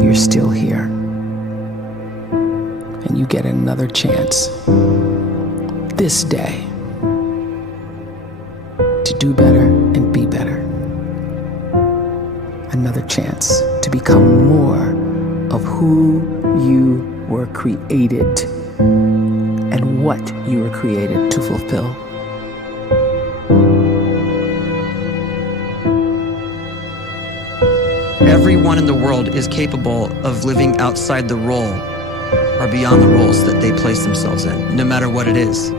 you're still here. And you get another chance this day to do better and be better. Another chance to become more of who you were created and what you were created to fulfill. Everyone in the world is capable of living outside the role or beyond the roles that they place themselves in, no matter what it is.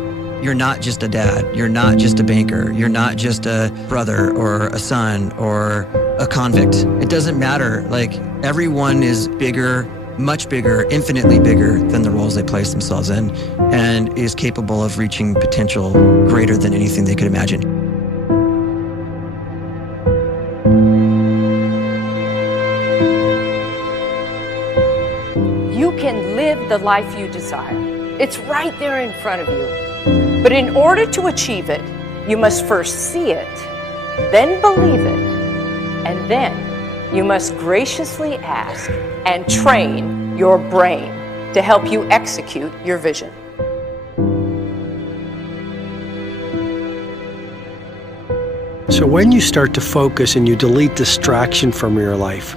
You're not just a dad, you're not just a banker, you're not just a brother or a son or a convict. It doesn't matter. Like, everyone is bigger, much bigger, infinitely bigger than the roles they place themselves in, and is capable of reaching potential greater than anything they could imagine. You can live the life you desire. It's right there in front of you. But in order to achieve it, you must first see it, then believe it, and then you must graciously ask and train your brain to help you execute your vision. So when you start to focus and you delete distraction from your life,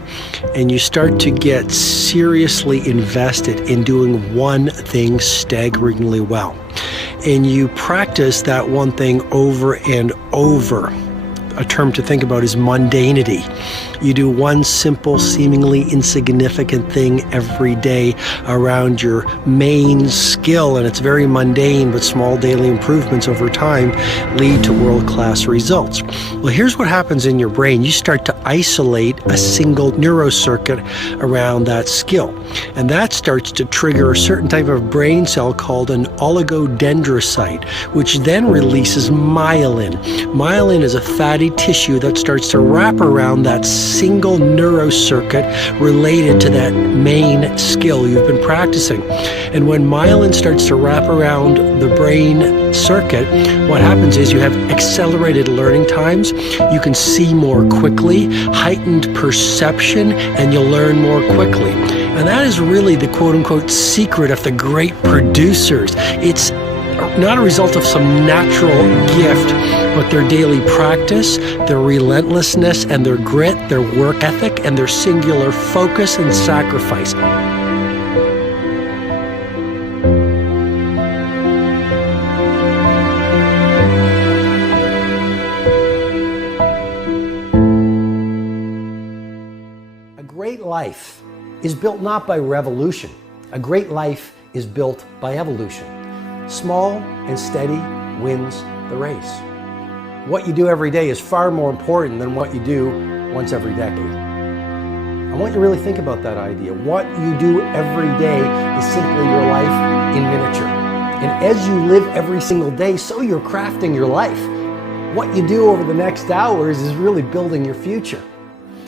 and you start to get seriously invested in doing one thing staggeringly well, and you practice that one thing over and over, a term to think about is mundanity. You do one simple, seemingly insignificant thing every day around your main skill, and it's very mundane, but small daily improvements over time lead to world-class results. Well, here's what happens in your brain. You start to isolate a single neurocircuit around that skill, and that starts to trigger a certain type of brain cell called an oligodendrocyte, which then releases myelin. Myelin is a fatty tissue that starts to wrap around that single neurocircuit related to that main skill you've been practicing. And when myelin starts to wrap around the brain circuit, what happens is you have accelerated learning times, you can see more quickly, heightened perception, and you'll learn more quickly. And that is really the quote-unquote secret of the great producers. It's not a result of some natural gift, but their daily practice, their relentlessness and their grit, their work ethic, and their singular focus and sacrifice. A great life is built not by revolution. A great life is built by evolution. Small and steady wins the race. What you do every day is far more important than what you do once every decade. I want you to really think about that idea. What you do every day is simply your life in miniature. And as you live every single day, so you're crafting your life. What you do over the next hours is really building your future.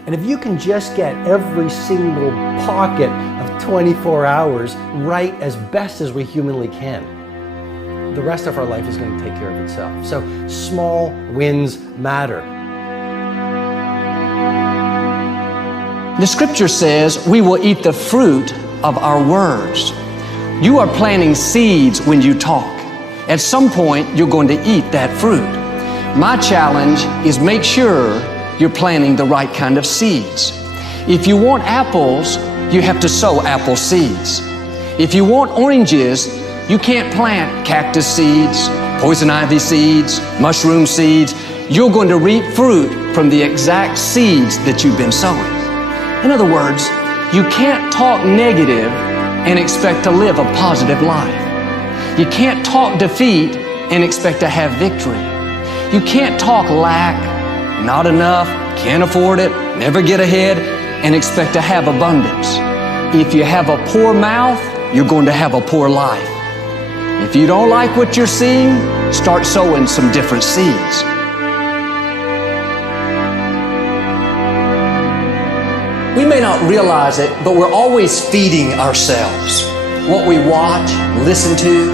And if you can just get every single pocket of 24 hours right as best as we humanly can, the rest of our life is going to take care of itself. So small wins matter. The scripture says we will eat the fruit of our words. You are planting seeds when you talk. At some point, you're going to eat that fruit. My challenge is make sure you're planting the right kind of seeds. If you want apples, you have to sow apple seeds. If you want oranges, you can't plant cactus seeds, poison ivy seeds, mushroom seeds. You're going to reap fruit from the exact seeds that you've been sowing. In other words, you can't talk negative and expect to live a positive life. You can't talk defeat and expect to have victory. You can't talk lack, not enough, can't afford it, never get ahead, and expect to have abundance. If you have a poor mouth, you're going to have a poor life. If you don't like what you're seeing, start sowing some different seeds. We may not realize it, but we're always feeding ourselves. What we watch, listen to,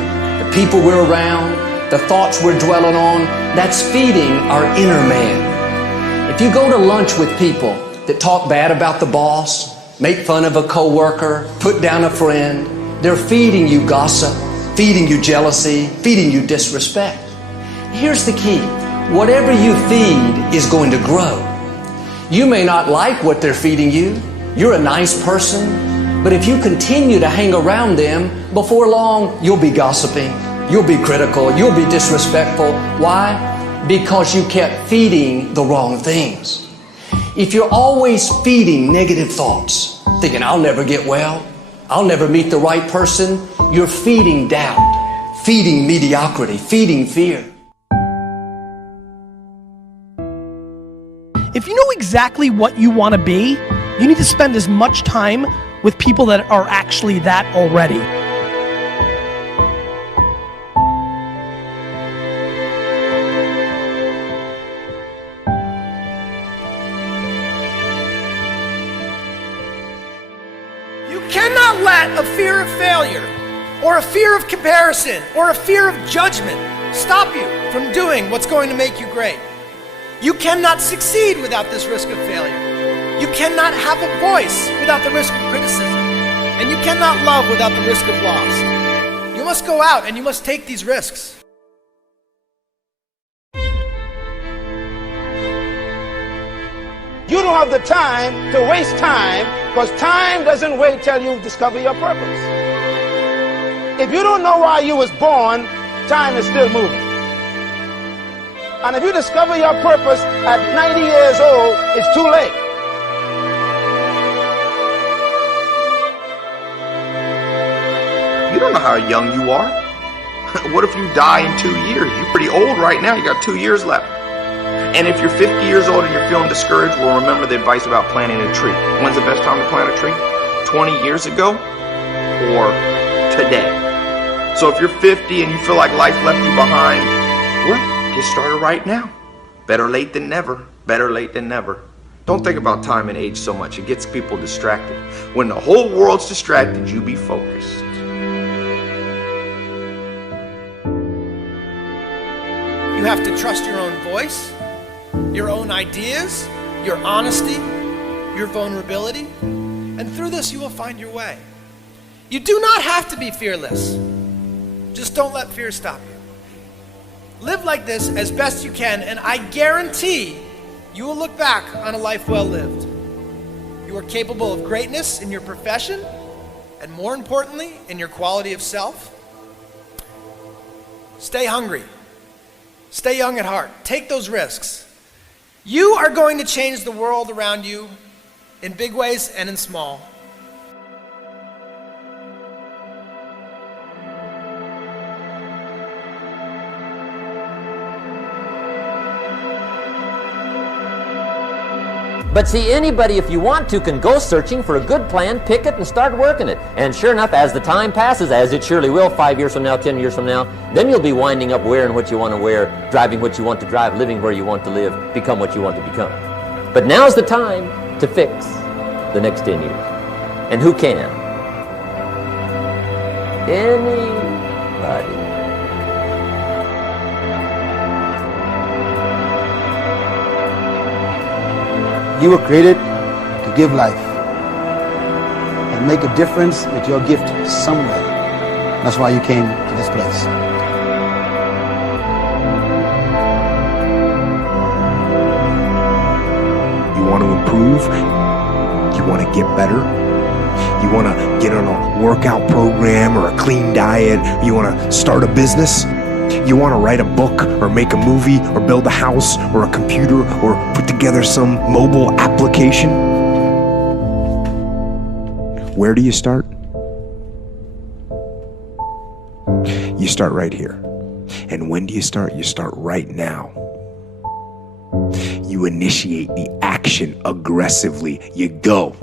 the people we're around, the thoughts we're dwelling on, that's feeding our inner man. If you go to lunch with people that talk bad about the boss, make fun of a coworker, put down a friend. They're feeding you gossip, feeding you jealousy, feeding you disrespect. Here's the key. Whatever you feed is going to grow. You may not like what they're feeding you. You're a nice person, but if you continue to hang around them, before long, you'll be gossiping, you'll be critical, you'll be disrespectful. Why? Because you kept feeding the wrong things. If you're always feeding negative thoughts, thinking, I'll never get well, I'll never meet the right person, you're feeding doubt, feeding mediocrity, feeding fear. If you know exactly what you want to be, you need to spend as much time with people that are actually that already. You cannot let a fear of failure, or a fear of comparison, or a fear of judgment stop you from doing what's going to make you great. You cannot succeed without this risk of failure. You cannot have a voice without the risk of criticism. And you cannot love without the risk of loss. You must go out and you must take these risks. You don't have the time to waste time, because time doesn't wait till you discover your purpose. If you don't know why you was born, time is still moving. And if you discover your purpose at 90 years old, it's too late. You don't know how young you are. What if you die in 2 years? You're pretty old right now. You got 2 years left. And if you're 50 years old and you're feeling discouraged, well, remember the advice about planting a tree. When's the best time to plant a tree? 20 years ago or today? So if you're 50 and you feel like life left you behind, well, get started right now. Better late than never. Better late than never. Don't think about time and age so much. It gets people distracted. When the whole world's distracted, you be focused. You have to trust your own voice, your own ideas, your honesty, your vulnerability, and through this you will find your way. You do not have to be fearless. Just don't let fear stop you. Live like this as best you can, and I guarantee you will look back on a life well lived. You are capable of greatness in your profession, and more importantly, in your quality of self. Stay hungry. Stay young at heart. Take those risks. You are going to change the world around you in big ways and in small. But see, anybody, if you want to, can go searching for a good plan, pick it, and start working it. And sure enough, as the time passes, as it surely will 5 years from now, 10 years from now, then you'll be winding up wearing what you want to wear, driving what you want to drive, living where you want to live, become what you want to become. But now's the time to fix the next 10 years. And who can? Anybody. You were created to give life and make a difference with your gift somewhere. That's why you came to this place. You want to improve? You want to get better? You want to get on a workout program or a clean diet? You want to start a business? You want to write a book or make a movie or build a house or a computer or put together some mobile application? Where do you start? You start right here. And when do you start? You start right now. You initiate the action aggressively. You go.